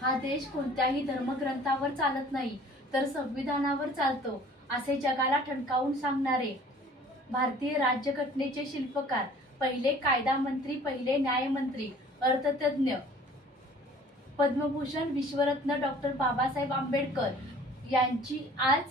हा देश कोणत्याही धर्मग्रंथावर चालत नाही तर संविधानावर चालतो असे जगाला ठणकावून सांगणारे भारतीय राज्यघटनेचे शिल्पकार, पहिले कायदा मंत्री, पहिले न्यायमंत्री, अर्थतज्ञ, पद्मभूषण, विश्वरत्न डॉक्टर बाबासाहेब आंबेडकर यांची आज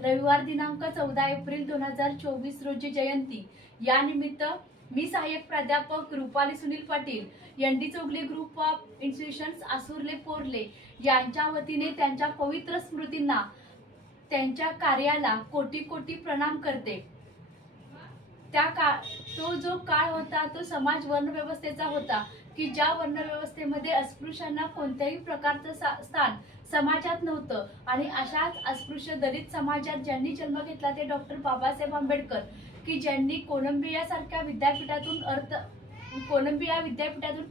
रविवार दिनांक 14 एप्रिल 2024 रोजी जयंती। या निमित्त मी सहाय्यक प्राध्यापक Rupali Sunil Patil, ND Chougule group of institutions Asurle Porle यांच्या वतीने त्यांच्या पवित्र स्मृतींना, त्यांच्या कार्याला कोटी कोटी प्रणाम करते। तो जो काळ होता तो समाज वर्णव्यवस्थेचा होता की ज्या वर्णव्यवस्थेमध्ये अस्पृश्यांना कोणत्याही प्रकारचं स्थान समाजात नव्हतं आणि अशाच अस्पृश्य दलित समाजात ज्यांनी जन्म घेतला ते डॉक्टर बाबासाहेब आंबेडकर, की ज्यांनी कोलंबिया सारख्या विद्यापीठातून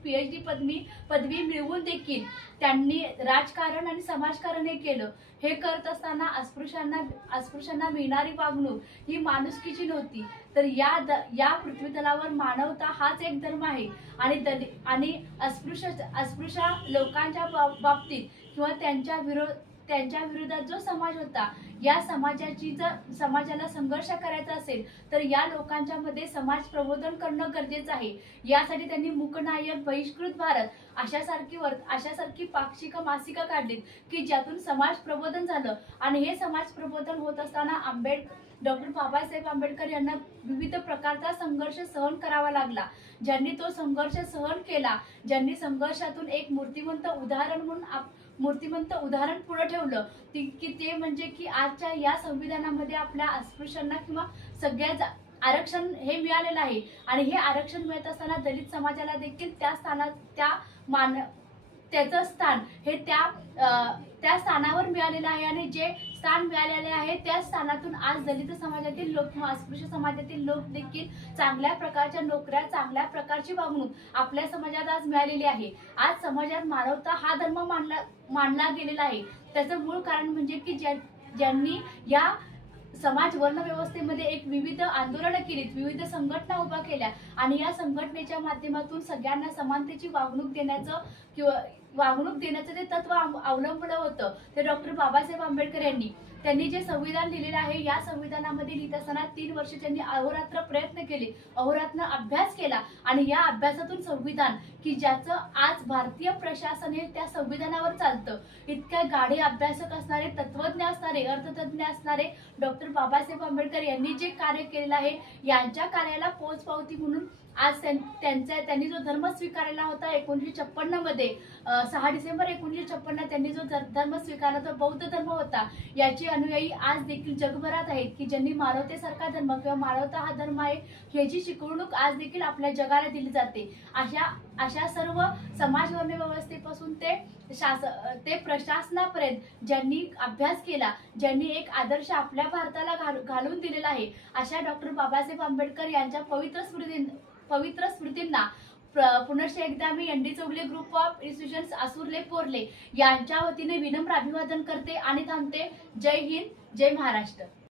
पीएचडी पदवी मिळवून देखील त्यांनी राजकारण आणि समाजकारण हे केलं। हे करत असताना अस्पृश्यांना मिळणारी वागणूक ही माणुसकीची नव्हती, तर या पृथ्वीतलावर मानवता हाच एक धर्म आहे आणि अस्पृश्य लोकांच्या बाबतीत किंवा त्यांच्या विरोधात जो समाज होता, या समाजाला संघर्ष करायचा असेल तर या लोकांच्या मध्ये समाज प्रबोधन करणं गरजेचं आहे। यासाठी त्यांनी मूकनायक, बहिष्कृत भारत अशासारखी पाक्षिक मासिकं काढलीत की ज्यातून समाज प्रबोधन झालं आणि हे समाज प्रबोधन होत असताना डॉक्टर बाबासाहेब आंबेडकर यांना विविध प्रकारचा संघर्ष सहन करावा लागला। ज्यांनी तो संघर्ष सहन केला, ज्यांनी संघर्षातून एक मूर्तिमंत उदाहरण पुढे ठेवलं ते म्हणजे की आजच्या या संविधानामध्ये आपल्या अस्पृश्यांना किंवा सगळ्या आरक्षण हे मिळालेलं आहे आणि हे आरक्षण मिळत असताना दलित समाजाला देखील त्याचं स्थान हे त्या स्थानावर मिळालेलं आहे आणि जे स्थान मिळालेले आहे त्या स्थानातून आज दलित समाजातील लोक किंवा अस्पृश्य समाजातील लोक देखील चांगल्या प्रकारच्या नोकऱ्या, चांगल्या प्रकारची वागणूक आपल्या समाजात आज मिळालेली आहे। आज समाजात मानवता हा धर्म मानला गेलेला आहे। त्याचं मूळ कारण म्हणजे की ज्यांनी या समाज वर्ण व्यवस्थेमध्ये एक विविध आंदोलनं केलीत, विविध संघटना उभा केल्या आणि या संघटनेच्या माध्यमातून सगळ्यांना समानतेची वागणूक देण्याचं ते तत्व अवलंबलं होतं ते डॉक्टर बाबासाहेब आंबेडकर त्यांनी जे संविधान लिहिलेलं आहे, या संविधानामध्ये लिहित असताना 3 वर्ष त्यांनी अहोरात्र प्रयत्न केले, अहोरात्र अभ्यास केला आणि या अभ्यासातून संविधान की ज्याचं आज भारतीय प्रशासन हे त्या संविधानावर चालतं, इतक्या गाढे अभ्यासक असणारे, तत्वज्ञ असणारे, अर्थतज्ञ असणारे डॉक्टर बाबासाहेब आंबेडकर यांनी जे कार्य केलेलं आहे, यांच्या कार्याला पोचपावती म्हणून आज त्यांनी जो धर्म स्वीकारलेला होता 1956 मध्ये 6 डिसेंबर 1956 त्यांनी जो धर्म स्वीकारला तो बौद्ध धर्म होता। याचे अनुयायी आज देखील जगभरात आहेत की ज्यांनी मानवतेसारखा धर्म किंवा मानवता हा धर्म आहे ह्याची शिकवणूक आज देखील आपल्या जगाला दिली जाते। अशा सर्व समाज वर्ण व्यवस्थेपासून ते प्रशासनापर्यंत ज्यांनी अभ्यास केला, ज्यांनी एक आदर्श आपल्या भारताला घालून दिलेला आहे, अशा डॉक्टर बाबासाहेब आंबेडकर यांच्या पवित्र स्मृतींना पुनश्च एकदा मी ND Chougule group of institutions Asurle Porle यांच्या वतीने विनम्र अभिवादन करते आणि थांबते। जय हिंद, जय महाराष्ट्र।